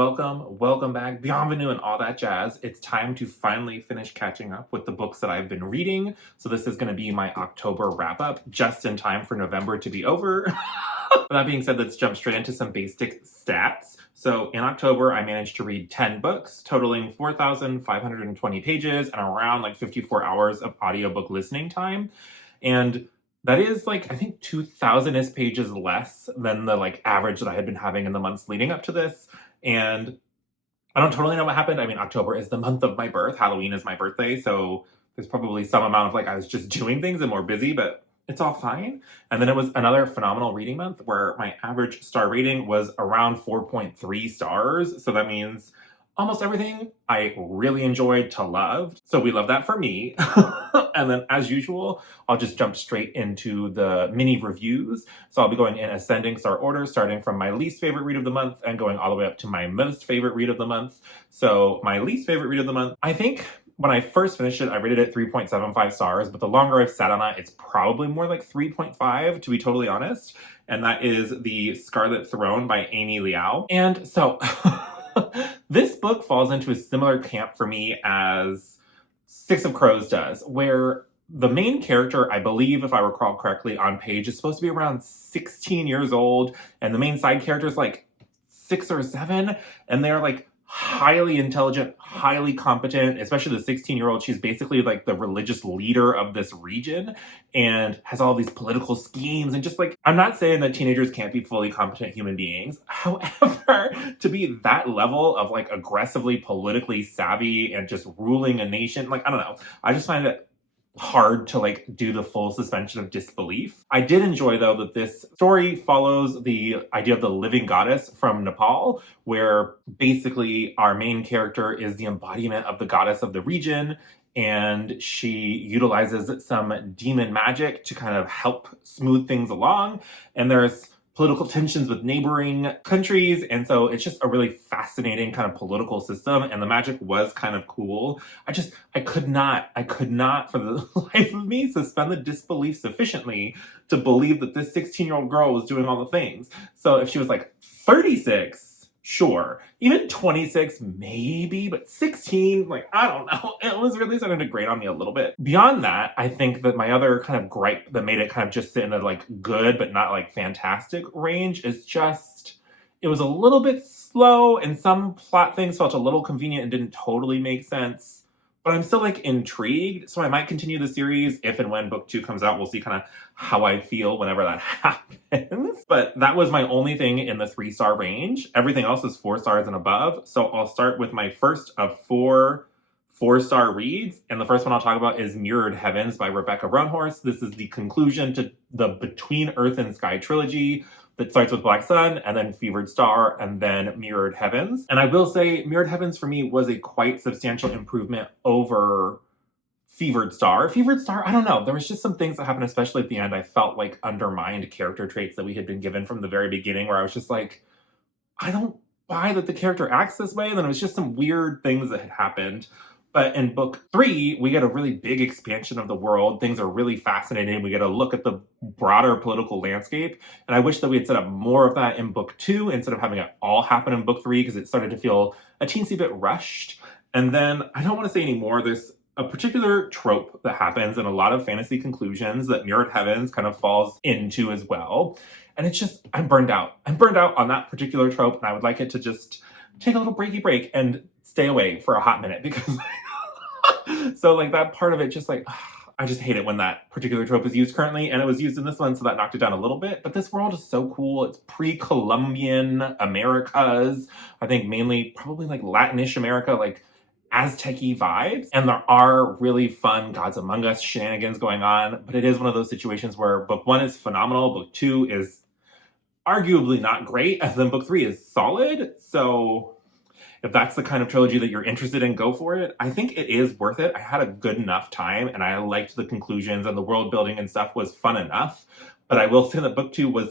welcome back, bienvenue, and all that jazz. It's time to finally finish catching up with the books that I've been reading. So this is going to be my October wrap-up, just in time for November to be over. With that being said, let's jump straight into some basic stats. So in October, I managed to read 10 books, totaling 4,520 pages and around like 54 hours of audiobook listening time. And that is I think 2,000-ish pages less than the average that I had been having in the months leading up to this. And I don't totally know what happened. I mean, October is the month of my birth. Halloween is my birthday. So there's probably some amount of I was just doing things and more busy, but it's all fine. And then it was another phenomenal reading month where my average star rating was around 4.3 stars. So that means almost everything I really enjoyed to loved. So we love that for me. And then as usual, I'll just jump straight into the mini reviews. So I'll be going in ascending star order, starting from my least favorite read of the month and going all the way up to my most favorite read of the month. So my least favorite read of the month, I think when I first finished it, I rated it 3.75 stars, but the longer I've sat on it, it's probably more like 3.5 to be totally honest. And that is The Scarlet Throne by Amy Leow. And so this book falls into a similar camp for me as Six of Crows does, where the main character, I believe, if I recall correctly, on page is supposed to be around 16 years old, and the main side character is 6 or 7, and they're highly intelligent, highly competent, especially the 16-year-old. She's basically the religious leader of this region and has all these political schemes and just I'm not saying that teenagers can't be fully competent human beings. However, to be that level of aggressively politically savvy and just ruling a nation, I don't know. I just find it hard to do the full suspension of disbelief. I did enjoy though that this story follows the idea of the living goddess from Nepal, where basically our main character is the embodiment of the goddess of the region, and she utilizes some demon magic to kind of help smooth things along. And there's political tensions with neighboring countries, and so it's just a really fascinating kind of political system, and the magic was kind of cool. I could not for the life of me suspend the disbelief sufficiently to believe that this 16-year-old girl was doing all the things. So if she was 36, sure. Even 26, maybe, but 16, I don't know. It was really starting to grate on me a little bit. Beyond that, I think that my other kind of gripe that made it kind of just sit in a good but not fantastic range is just, it was a little bit slow and some plot things felt a little convenient and didn't totally make sense. But I'm still intrigued, so I might continue the series if and when book 2 comes out. We'll see kind of how I feel whenever that happens. But that was my only thing in the 3-star range. Everything else is 4 stars and above. So I'll start with my first of 4 4-star reads. And the first one I'll talk about is Mirrored Heavens by Rebecca Roanhorse. This is the conclusion to the Between Earth and Sky trilogy that starts with Black Sun, and then Fevered Star, and then Mirrored Heavens. And I will say, Mirrored Heavens for me was a quite substantial improvement over Fevered Star. Fevered Star, I don't know. There was just some things that happened, especially at the end, I felt undermined character traits that we had been given from the very beginning, where I was just I don't buy that the character acts this way. And then it was just some weird things that had happened. But in book 3, we get a really big expansion of the world. Things are really fascinating. We get a look at the broader political landscape. And I wish that we had set up more of that in book 2 instead of having it all happen in book 3, because it started to feel a teensy bit rushed. And then, I don't want to say any more, there's a particular trope that happens in a lot of fantasy conclusions that Mirrored Heavens kind of falls into as well. And it's just, I'm burned out. I'm burned out on that particular trope, and I would like it to just take a little breaky break and stay away for a hot minute, because so that part of it just I just hate it when that particular trope is used currently, and it was used in this one, so that knocked it down a little bit. But this world is so cool. It's pre-Columbian Americas, I think mainly probably Latinish America, Aztec-y vibes, and there are really fun Gods Among Us shenanigans going on, but it is one of those situations where book 1 is phenomenal, book 2 is arguably not great, and then book 3 is solid. So if that's the kind of trilogy that you're interested in, go for it. I think it is worth it. I had a good enough time, and I liked the conclusions, and the world building and stuff was fun enough. But I will say that book 2 was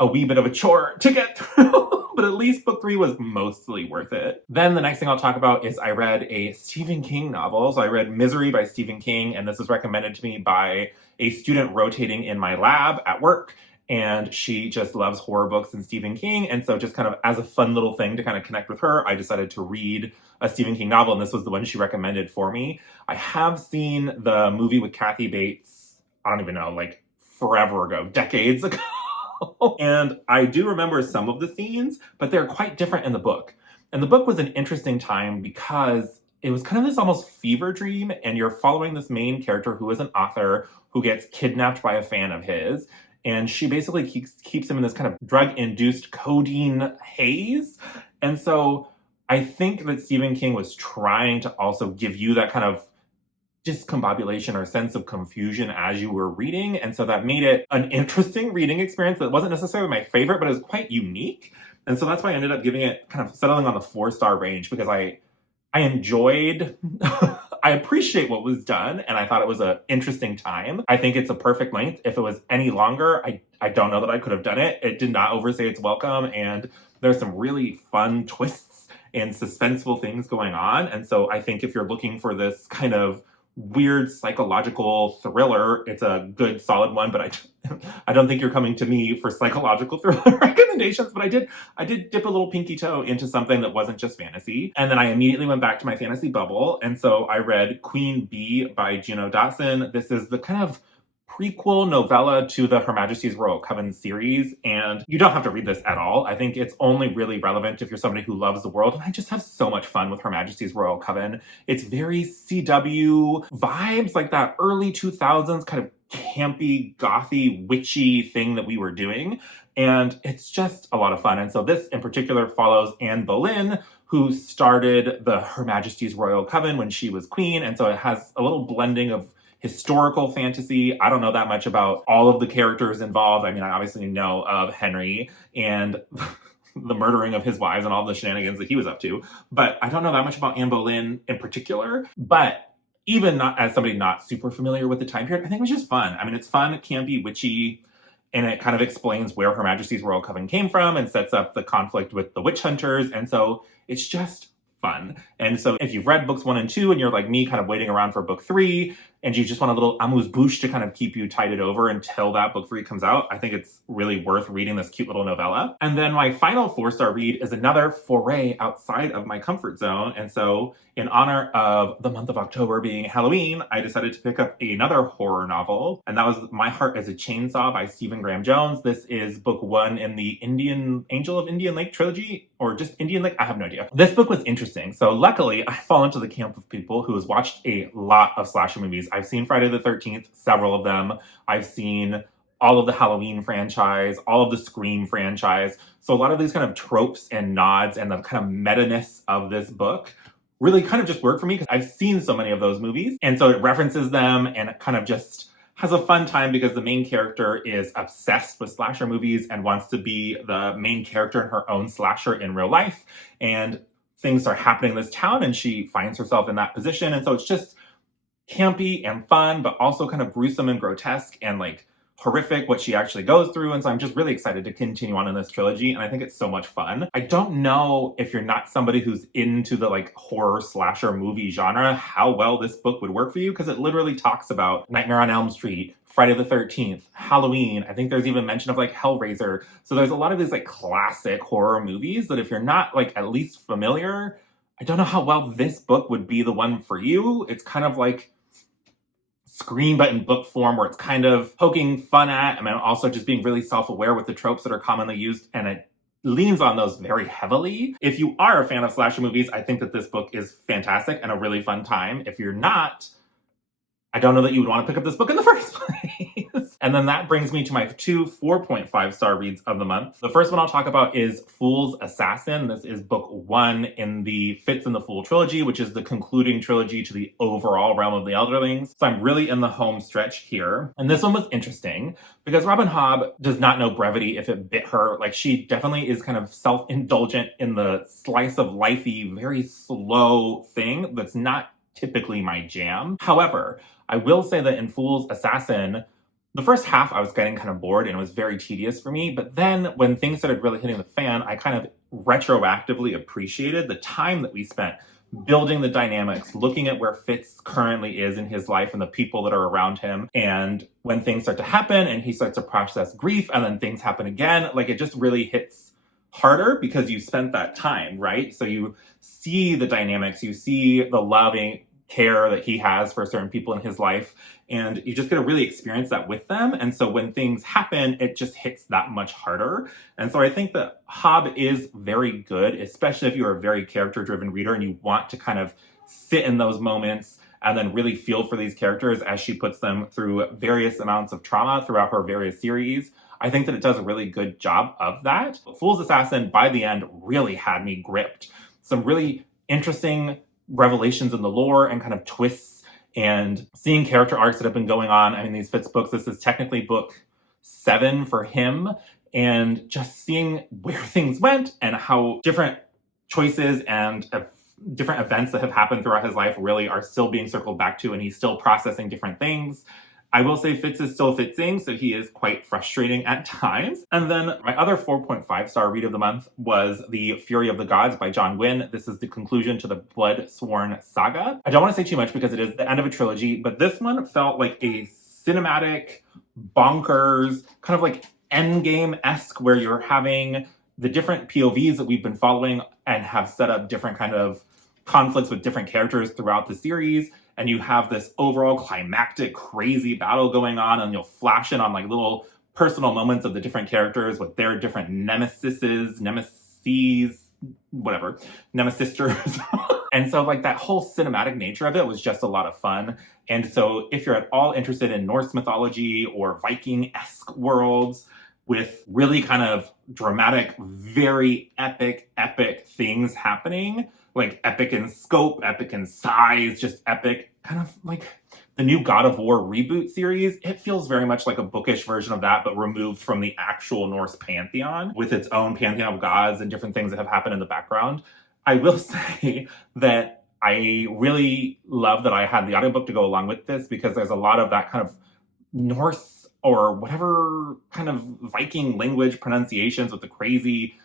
a wee bit of a chore to get through. But at least book 3 was mostly worth it. Then the next thing I'll talk about is I read a Stephen King novel. So I read Misery by Stephen King, and this was recommended to me by a student rotating in my lab at work. and she just loves horror books and Stephen King. And so just kind of as a fun little thing to kind of connect with her, I decided to read a Stephen King novel, and this was the one she recommended for me. I have seen the movie with Kathy Bates, I don't even know, like forever ago, decades ago. And I do remember some of the scenes, but they're quite different in the book. And the book was an interesting time because it was kind of this almost fever dream, and you're following this main character who is an author who gets kidnapped by a fan of his. And she basically keeps him in this kind of drug-induced codeine haze. And so I think that Stephen King was trying to also give you that kind of discombobulation or sense of confusion as you were reading. And so that made it an interesting reading experience that wasn't necessarily my favorite, but it was quite unique. And so that's why I ended up giving it kind of settling on the 4-star range, because I enjoyed, I appreciate what was done, and I thought it was an interesting time. I think it's a perfect length. If it was any longer, I don't know that I could have done it. It did not overstay its welcome, and there's some really fun twists and suspenseful things going on. And so I think if you're looking for this kind of weird psychological thriller, it's a good solid one, but I don't think you're coming to me for psychological thriller recommendations. But I did dip a little pinky toe into something that wasn't just fantasy, and then I immediately went back to my fantasy bubble, and so I read Queen Bee by Juno Dawson. This is the kind of prequel novella to the Her Majesty's Royal Coven series, and you don't have to read this at all. I think it's only really relevant if you're somebody who loves the world, and I just have so much fun with Her Majesty's Royal Coven. It's very CW vibes, like that early 2000s kind of campy, gothy, witchy thing that we were doing, and it's just a lot of fun. And so this in particular follows Anne Boleyn, who started the Her Majesty's Royal Coven when she was queen, and so it has a little blending of historical fantasy. I don't know that much about all of the characters involved. I mean, I obviously know of Henry and the murdering of his wives and all the shenanigans that he was up to, but I don't know that much about Anne Boleyn in particular. But even not as somebody not super familiar with the time period, I think it was just fun. I mean, it's fun, campy, witchy, and it kind of explains where Her Majesty's Royal Coven came from and sets up the conflict with the witch hunters. And so it's just fun. And so if you've read books 1 and 2 and you're like me, kind of waiting around for book 3, and you just want a little amuse-bouche to kind of keep you tided over until that book 3 comes out, I think it's really worth reading this cute little novella. And then my final 4-star read is another foray outside of my comfort zone. And so in honor of the month of October being Halloween, I decided to pick up another horror novel, and that was My Heart is a Chainsaw by Stephen Graham Jones. This is book 1 in the Angel of Indian Lake trilogy, or just Indian Lake, I have no idea. This book was interesting. So luckily, I fall into the camp of people who has watched a lot of slasher movies. I've seen Friday the 13th, several of them. I've seen all of the Halloween franchise, all of the Scream franchise. So a lot of these kind of tropes and nods and the kind of meta-ness of this book really kind of just work for me because I've seen so many of those movies. And so it references them, and it kind of just has a fun time because the main character is obsessed with slasher movies and wants to be the main character in her own slasher in real life. And things are happening in this town, and she finds herself in that position. And so it's just campy and fun, but also kind of gruesome and grotesque and like horrific what she actually goes through. And so I'm just really excited to continue on in this trilogy, and I think it's so much fun. I don't know if you're not somebody who's into the like horror slasher movie genre, how well this book would work for you, because it literally talks about Nightmare on Elm Street, Friday the 13th, Halloween. I think there's even mention of like Hellraiser. So there's a lot of these like classic horror movies that if you're not like at least familiar, I don't know how well this book would be the one for you. It's kind of like Scream, but in book form, where it's kind of poking fun at, and also just being really self-aware with the tropes that are commonly used, and it leans on those very heavily. If you are a fan of slasher movies, I think that this book is fantastic and a really fun time. If you're not, I don't know that you would want to pick up this book in the first place. And then that brings me to my 2 4.5-star reads of the month. The first one I'll talk about is Fool's Assassin. This is book 1 in the Fitz and the Fool trilogy, which is the concluding trilogy to the overall realm of the Elderlings. So I'm really in the home stretch here. And this one was interesting because Robin Hobb does not know brevity if it bit her. Like, she definitely is kind of self-indulgent in the slice of lifey, very slow thing that's not typically my jam. However, I will say that in Fool's Assassin, the first half I was getting kind of bored and it was very tedious for me, but then when things started really hitting the fan, I kind of retroactively appreciated the time that we spent building the dynamics, looking at where Fitz currently is in his life and the people that are around him. And when things start to happen and he starts to process grief and then things happen again, like it just really hits harder because you spent that time, right? So you see the dynamics, you see the loving care that he has for certain people in his life, and you just get to really experience that with them. And so when things happen, it just hits that much harder. And so I think that Hobb is very good, especially if you're a very character-driven reader and you want to kind of sit in those moments and then really feel for these characters as she puts them through various amounts of trauma throughout her various series. I think that it does a really good job of that. Fool's Assassin, by the end, really had me gripped. Some really interesting revelations in the lore and kind of twists, and seeing character arcs that have been going on. I mean, these Fitz books, this is technically book 7 for him, and just seeing where things went and how different choices and different events that have happened throughout his life really are still being circled back to, and he's still processing different things. I will say Fitz is still Fitzing, so he is quite frustrating at times. And then my other 4.5 star read of the month was The Fury of the Gods by John Gwynne. This is the conclusion to the Bloodsworn saga. I don't want to say too much because it is the end of a trilogy, but this one felt like a cinematic, bonkers, kind of like Endgame-esque, where you're having the different POVs that we've been following and have set up different kind of conflicts with different characters throughout the series. And you have this overall climactic, crazy battle going on, and you'll flash in on like little personal moments of the different characters with their different nemesises, whatever, nemesisters. And so like that whole cinematic nature of it was just a lot of fun. And so if you're at all interested in Norse mythology or Viking-esque worlds with really kind of dramatic, very epic things happening, like epic in scope, epic in size, just epic, kind of like the new God of War reboot series. It feels very much like a bookish version of that, but removed from the actual Norse pantheon with its own pantheon of gods and different things that have happened in the background. I will say that I really love that I had the audiobook to go along with this, because there's a lot of that kind of Norse or whatever kind of Viking language pronunciations with the crazy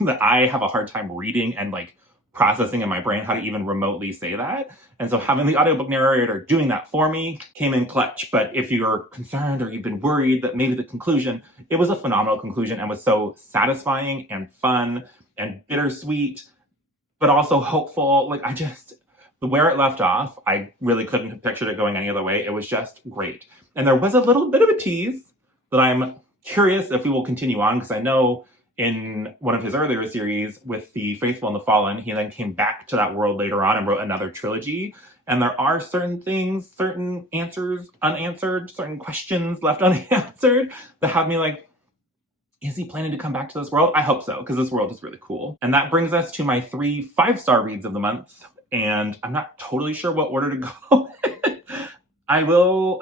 that I have a hard time reading and like processing in my brain how to even remotely say that. And so having the audiobook narrator doing that for me came in clutch. But if you're concerned or you've been worried that maybe the conclusion, it was a phenomenal conclusion and was so satisfying and fun and bittersweet, but also hopeful. Like where it left off, I really couldn't have pictured it going any other way. It was just great. And there was a little bit of a tease that I'm curious if we will continue on, because I know in one of his earlier series with The Faithful and the Fallen, he then came back to that world later on and wrote another trilogy. And there are certain things, certain answers unanswered, certain questions left unanswered that have me like, is he planning to come back to this world? I hope so, because this world is really cool. And that brings us to my 3 5-star reads of the month. And I'm not totally sure what order to go in.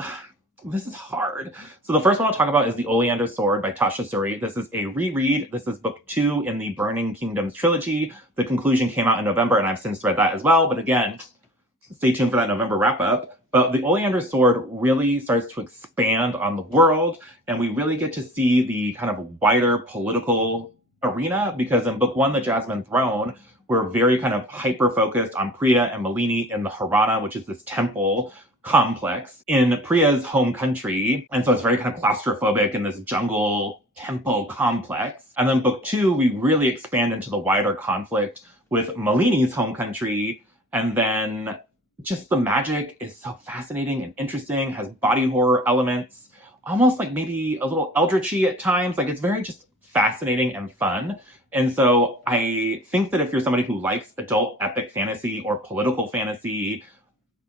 This is hard. So the first one I'll talk about is The Oleander Sword by Tasha Suri. This is a reread. This is book 2 in the Burning Kingdoms trilogy. The conclusion came out in November, and I've since read that as well. But again, stay tuned for that November wrap-up. But The Oleander Sword really starts to expand on the world, and we really get to see the kind of wider political arena, because in book 1, The Jasmine Throne, we're very kind of hyper-focused on Priya and Malini in the Harana, which is this temple complex in Priya's home country. And so it's very kind of claustrophobic in this jungle temple complex. And then book 2, we really expand into the wider conflict with Malini's home country. And then just the magic is so fascinating and interesting, has body horror elements, almost like maybe a little eldritchy at times. Like it's very just fascinating and fun. And so I think that if you're somebody who likes adult epic fantasy or political fantasy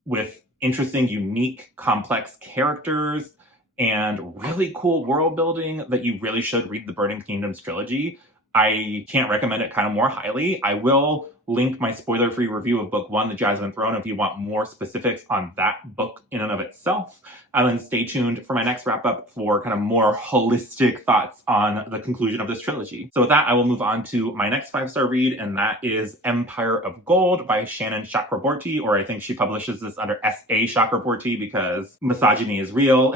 with interesting, unique, complex characters and really cool world building, that you really should read the Burning Kingdoms trilogy. I can't recommend it kind of more highly. I will link my spoiler-free review of book 1, The Jasmine Throne, if you want more specifics on that book in and of itself. And then stay tuned for my next wrap-up for kind of more holistic thoughts on the conclusion of this trilogy. So with that, I will move on to my next 5-star read, and that is Empire of Gold by Shannon Chakraborty, or I think she publishes this under S.A. Chakraborty because misogyny is real.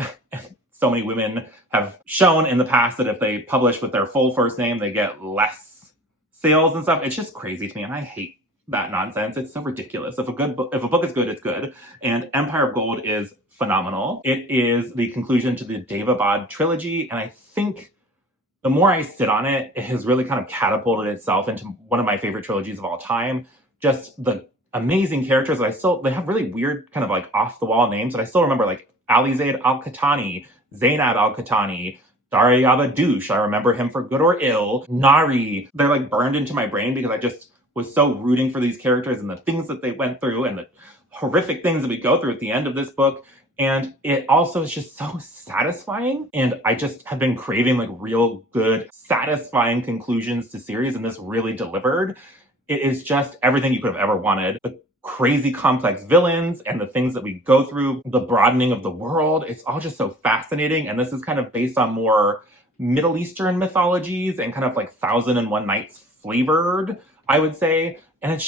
So many women have shown in the past that if they publish with their full first name, they get less sales and stuff. It's just crazy to me, and I hate that nonsense. It's so ridiculous. If a book is good, it's good. And Empire of Gold is phenomenal. It is the conclusion to the Daevabad trilogy, and I think the more I sit on it, it has really kind of catapulted itself into one of my favorite trilogies of all time. Just the amazing characters that they have really weird kind of like off the wall names that I still remember, like Alizaid Al-Qatani, Zainab Al-Qatani, Daryaba Douche. I remember him for good or ill. Nari. They're like burned into my brain because I just was so rooting for these characters and the things that they went through and the horrific things that we go through at the end of this book. And it also is just so satisfying. And I just have been craving like real good, satisfying conclusions to series, and this really delivered. It is just everything you could have ever wanted. The crazy complex villains and the things that we go through, the broadening of the world, it's all just so fascinating. And this is kind of based on more Middle Eastern mythologies and kind of like Thousand and One Nights flavored, I would say. And it's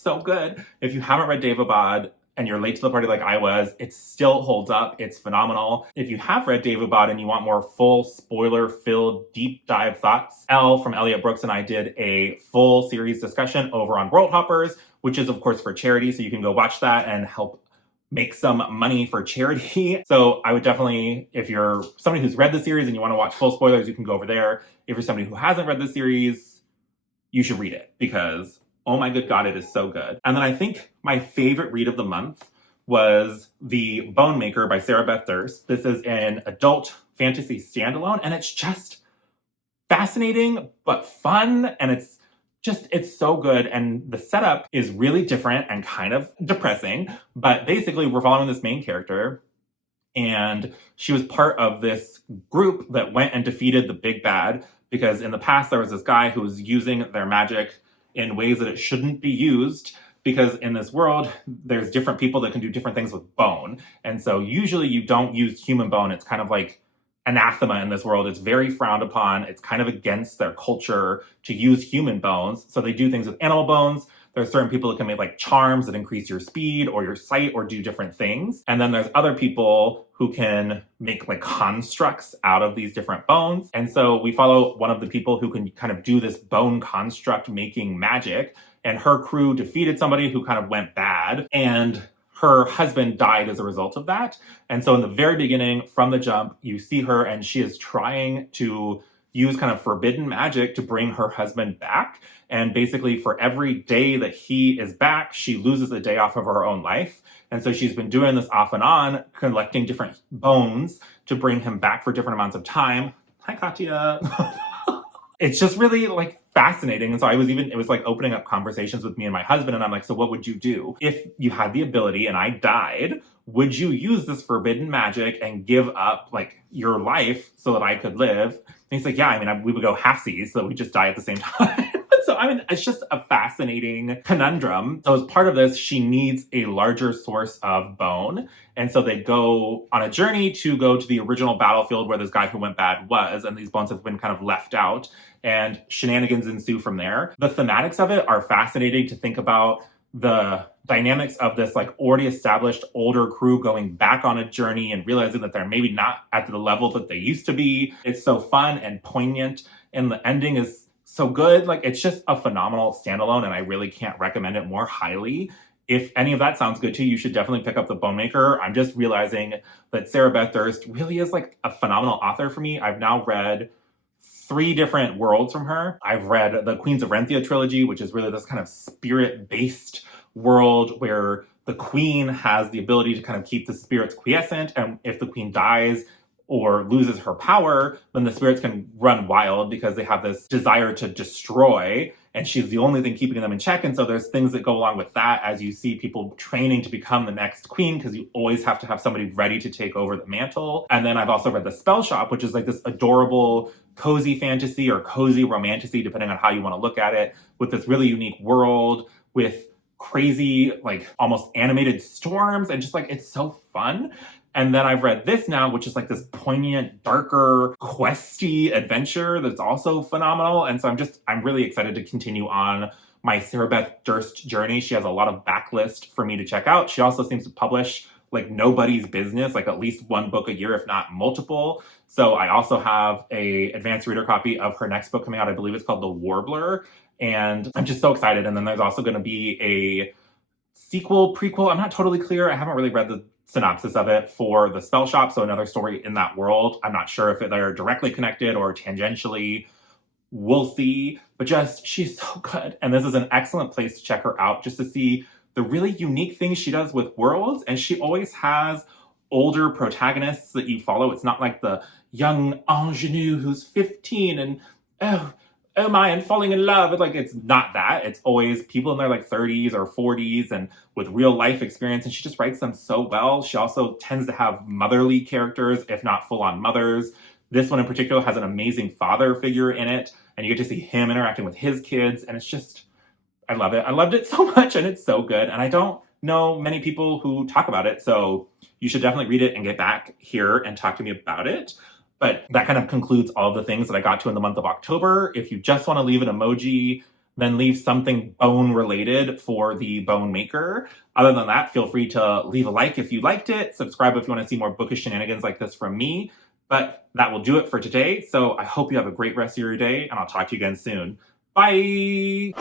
so good. If you haven't read Daevabad and you're late to the party like I was, it still holds up. It's phenomenal. If you have read Daevabad and you want more full spoiler-filled deep dive thoughts, Elle from Elliot Brooks and I did a full series discussion over on World Hoppers, which is of course for charity, so you can go watch that and help make some money for charity. So I would definitely, if you're somebody who's read the series and you want to watch full spoilers, you can go over there. If you're somebody who hasn't read the series, you should read it because oh my good God, it is so good. And then I think my favorite read of the month was The Bone Maker by Sarah Beth Durst. This is an adult fantasy standalone, and it's just fascinating, but fun, and it's so good. And the setup is really different and kind of depressing, but basically we're following this main character, and she was part of this group that went and defeated the big bad, because in the past there was this guy who was using their magic in ways that it shouldn't be used, because in this world, there's different people that can do different things with bone. And so usually you don't use human bone. It's kind of like anathema in this world. It's very frowned upon. It's kind of against their culture to use human bones. So they do things with animal bones. There's certain people that can make like charms that increase your speed or your sight or do different things. And then there's other people who can make like constructs out of these different bones. And so we follow one of the people who can kind of do this bone construct making magic. And her crew defeated somebody who kind of went bad. And her husband died as a result of that. And so in the very beginning, from the jump, you see her and she is trying to use kind of forbidden magic to bring her husband back. And basically for every day that he is back, she loses a day off of her own life. And so she's been doing this off and on, collecting different bones to bring him back for different amounts of time. Hi, Katya. It's just really like fascinating. And so it was like opening up conversations with me and my husband. And I'm like, so what would you do if you had the ability and I died? Would you use this forbidden magic and give up like your life so that I could live? And he's like, yeah, I mean, we would go halfsies, so we just die at the same time. So, I mean, it's just a fascinating conundrum. So as part of this, she needs a larger source of bone. And so they go on a journey to go to the original battlefield where this guy who went bad was, and these bones have been kind of left out, and shenanigans ensue from there. The thematics of it are fascinating to think about. The dynamics of this like already established older crew going back on a journey and realizing that they're maybe not at the level that they used to be. It's so fun and poignant, and the ending is so good. Like, it's just a phenomenal standalone, and I really can't recommend it more highly. If any of that sounds good to you, you should definitely pick up The Bone Maker. I'm just realizing that Sarah Beth Durst really is like a phenomenal author for me. I've now read 3 different worlds from her. I've read the Queens of Renthia trilogy, which is really this kind of spirit-based world where the queen has the ability to kind of keep the spirits quiescent, and if the queen dies or loses her power, then the spirits can run wild because they have this desire to destroy, and she's the only thing keeping them in check. And so there's things that go along with that as you see people training to become the next queen, because you always have to have somebody ready to take over the mantle. And then I've also read The Spell Shop, which is like this adorable cozy fantasy or cozy romantasy, depending on how you want to look at it, with this really unique world with crazy, like almost animated storms, and just like, it's so fun. And then I've read this now, which is like this poignant, darker, questy adventure that's also phenomenal. And so I'm really excited to continue on my Sarah Beth Durst journey. She has a lot of backlist for me to check out. She also seems to publish like nobody's business, like at least one book a year, if not multiple. So I also have a advanced reader copy of her next book coming out. I believe it's called The Warbler. And I'm just so excited. And then there's also going to be a sequel, prequel. I'm not totally clear. I haven't really read the synopsis of it for The Spell Shop. So another story in that world. I'm not sure if they're directly connected or tangentially. We'll see. But just, she's so good. And this is an excellent place to check her out just to see the really unique things she does with worlds. And she always has older protagonists that you follow. It's not like the young ingenue who's 15 and, oh my, and falling in love. Like, it's not that. It's always people in their like 30s or 40s and with real life experience. And she just writes them so well. She also tends to have motherly characters, if not full-on mothers. This one in particular has an amazing father figure in it. And you get to see him interacting with his kids. And it's just, I love it. I loved it so much and it's so good. And I don't know many people who talk about it. So you should definitely read it and get back here and talk to me about it. But that kind of concludes all of the things that I got to in the month of October. If you just want to leave an emoji, then leave something bone related for the bone maker. Other than that, feel free to leave a like if you liked it. Subscribe if you want to see more bookish shenanigans like this from me. But that will do it for today. So I hope you have a great rest of your day and I'll talk to you again soon. Bye!